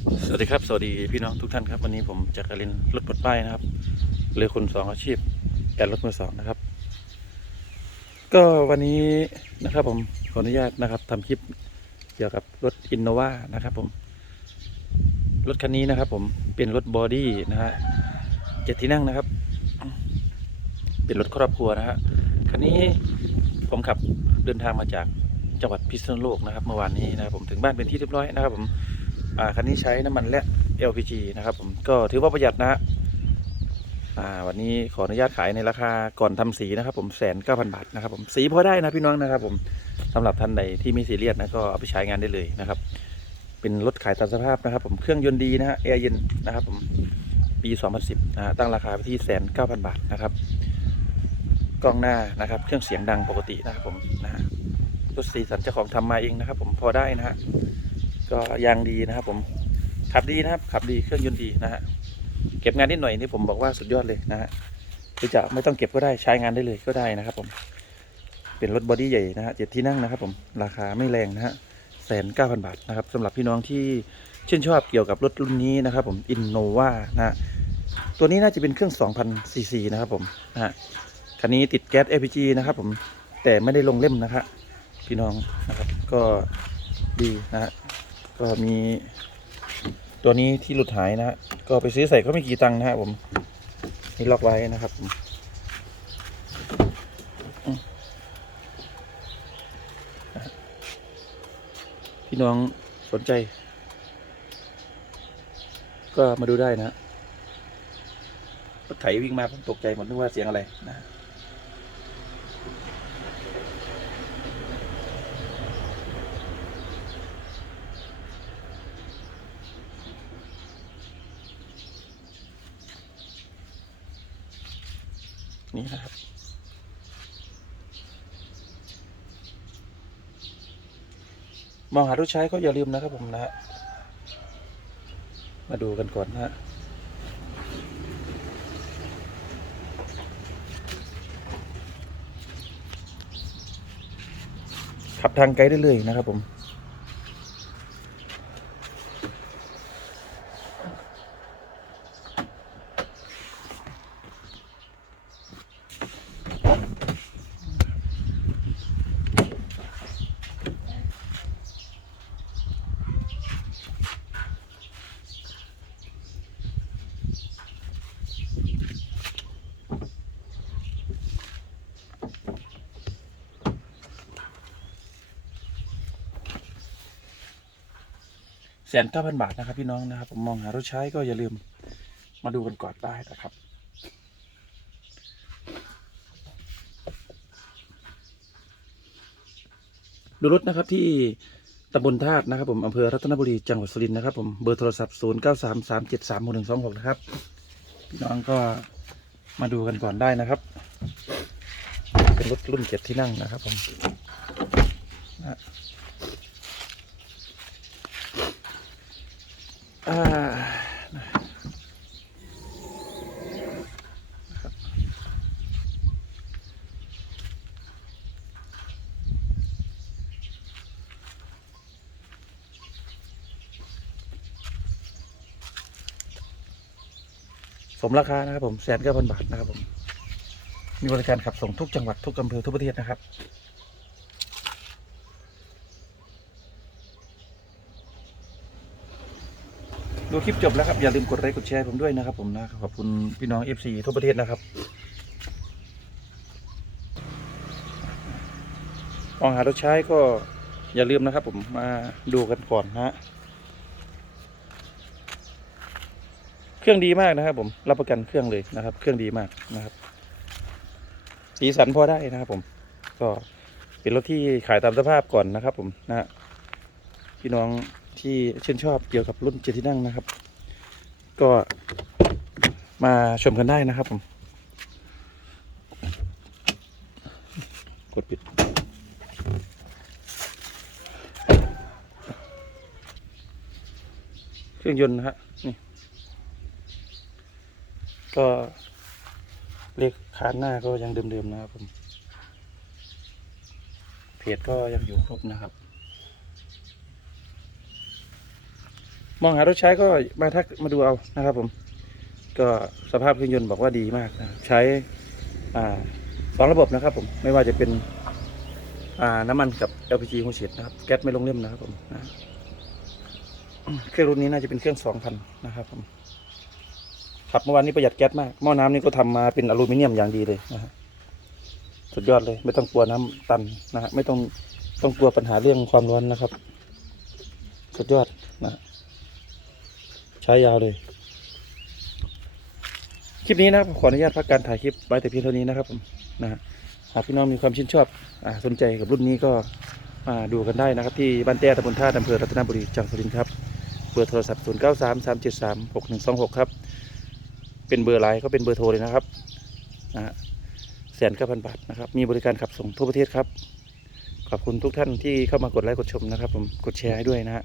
สวัสดีครับ สวัสดีพี่น้องทุกท่านครับ วันนี้ผมจากรินรถปลดป้ายนะครับเรือคนสองอาชีพแต่รถมือสองนะครับ ก็วันนี้นะครับผมขออนุญาตนะครับทำคลิปเกี่ยวกับรถอินโนวานะครับผม รถคันนี้นะครับ ผมเป็นรถบอดี้นะฮะเจ็ดที่นั่งนะครับ เป็นรถครอบครัวนะฮะคันนี้ผมขับเดินทางมาจากจังหวัดพิษณุโลกนะครับ เมื่อวานนี้นะครับผมถึงบ้านเป็นที่เรียบร้อยนะครับผม อ่าคันนี้ใช้น้ำมันและ LPG นะครับผมก็ถือว่าประหยัดนะฮะอ่าวันนี้ขออนุญาตขายในราคาก่อนทำสีนะครับ ผมแสนเก้าพันบาทนะครับผมสีพอได้นะพี่น้องนะครับผมสำหรับท่านใดที่มีซีเรียสนะก็เอาไปใช้งานได้เลยนะครับ เป็นรถขายตามสภาพนะครับผมเครื่องยนต์ดีนะฮะแอร์เย็นนะครับผมปี 2010นะตั้งราคาไปที่แสนเก้าพันบาทนะครับกล้องหน้านะครับ เครื่องเสียงดังปกตินะครับผมนะฮะรถสีสันเจ้าของทำมาเองนะครับ ผมพอได้นะฮะ ก็ยางดีนะครับ ผมขับดีนะครับ ขับดีเครื่องยนต์ดีนะฮะเก็บงานนิดหน่อยนี่ผมบอกว่าสุดยอดเลยนะฮะหรือจะไม่ต้องเก็บก็ได้ใช้งานได้เลยก็ได้นะครับ ผม เป็นรถบอดี้ใหญ่นะฮะเจ็ดที่นั่งนะครับ ผมราคาไม่แรงนะฮะแสนเก้าพันบาทนะครับสำหรับพี่น้องที่ชื่นชอบเกี่ยวกับรถรุ่นนี้นะครับ ผมอินโนวานะฮะตัวนี้น่าจะเป็นเครื่อง2,000ซีซีนะครับ ผมนะฮะคันนี้ติดแก๊ส LPG นะครับ ผมแต่ไม่ได้ลงเล่มนะครับพี่น้องนะครับ ก็ดีนะฮะ ก็มีตัวนี้ที่หลุดหายนะฮะ ก็ไปซื้อใส่ก็ไม่กี่ตังค์นะฮะผม นี่ล็อกไว้นะครับผมพี่น้องสนใจ ก็มาดูได้นะฮะรถไถวิ่งมาผมตกใจหมดนึกว่าเสียงอะไรนะ นี่นะครับมองหารถใช้ก็อย่าลืมนะครับผมนะฮะมาดูกันก่อนนะฮะขับทางไกลได้เลยนะครับผม แสนเก้าพันบาทนะครับ พี่น้องนะครับ ผมมองหารถใช้ก็อย่าลืมมาดูกันก่อนได้นะครับดูรถนะครับที่ตำบลธาตุนะครับ ผมอำเภอรัตนบุรีจังหวัดสุรินทร์นะครับ ผมเบอร์โทรศัพท์ 0 9 3 3 7 3 6 1 2 6 นะครับ พี่น้องก็มาดูกันก่อนได้นะครับ เป็นรถรุ่นเจ็ดที่นั่งนะครับ ผมนะ อ่าสมราคานะครับผมแสนเก้าพันบาทนะครับผม มีบริการขับส่งทุกจังหวัดทุกอำเภอทุกประเทศนะครับ ดูคลิปจบแล้วครับ อย่าลืมกดไลค์กดแชร์ผมด้วยนะครับ ผมนะขอบคุณพี่น้อง FC ทั่วประเทศนะครับมองหารถใช้ก็อย่าลืมนะครับ ผมมาดูกันก่อนนะฮะเครื่องดีมากนะครับ ผมรับประกันเครื่องเลยนะครับ เครื่องดีมากนะครับ สีสันพอได้นะครับ ผม ก็เป็นรถที่ขายตามสภาพก่อนนะครับ ผมนะฮะพี่น้อง ที่ชื่นชอบเกี่ยวกับรุ่นเจ็ดที่นั่งนะครับ ก็มาชมกันได้นะครับผมกดปิด เครื่องยนต์นะฮะนี่ ก็เลขคานหน้าก็ยังเดิมๆนะครับผมเพจก็ยังอยู่ครบนะครับ มองหารถใช้ก็มาทักมาดูเอานะครับ ผม ก็สภาพเครื่องยนต์บอกว่าดีมากนะใช้สองระบบนะครับ ผมไม่ว่าจะเป็นน้ำมันกับ LPG หัวฉีดนะครับแก๊สไม่ลงเล่มนะครับผมนะเครื่องรุ่นนี้น่าจะเป็นเครื่องสองพันนะครับ ผมขับเมื่อวานนี้ประหยัดแก๊สมากหม้อน้ำนี่ก็ทำมาเป็นอลูมิเนียมอย่างดีเลยนะฮะสุดยอดเลย ไม่ต้องกลัวน้ำตันนะฮะไม่ต้องต้องกลัวปัญหาเรื่องความร้อนนะครับ สุดยอดนะฮะ ช้ยาวเลย คลิปนี้นะครับขออนุญาตพักการถ่ายคลิปไว้แต่เพียงเท่านี้นะครับผมนะฮะหากพี่น้องมีความชื่นชอบอสนใจกับรุ่นนี้ก็มาดูกันได้นะครับ ที่บ้านแต้ตำบลท่าอำเภอรัตนบุรีจังหวัดสุรินทร์ครับเบอร์โทรศัพท์ 0 9 3 3 7 3 6 1 2 6 ครับ เป็นเบอร์ไลน์ก็เป็นเบอร์โทรเลยนะครับนะฮะแสนเก้าพันบาทนะครับ มีบริการขับส่งทั่วประเทศครับ ขอบคุณทุกท่านที่เข้ามากดไลค์กดชมนะครับผม กดแชร์ให้ด้วยนะฮะ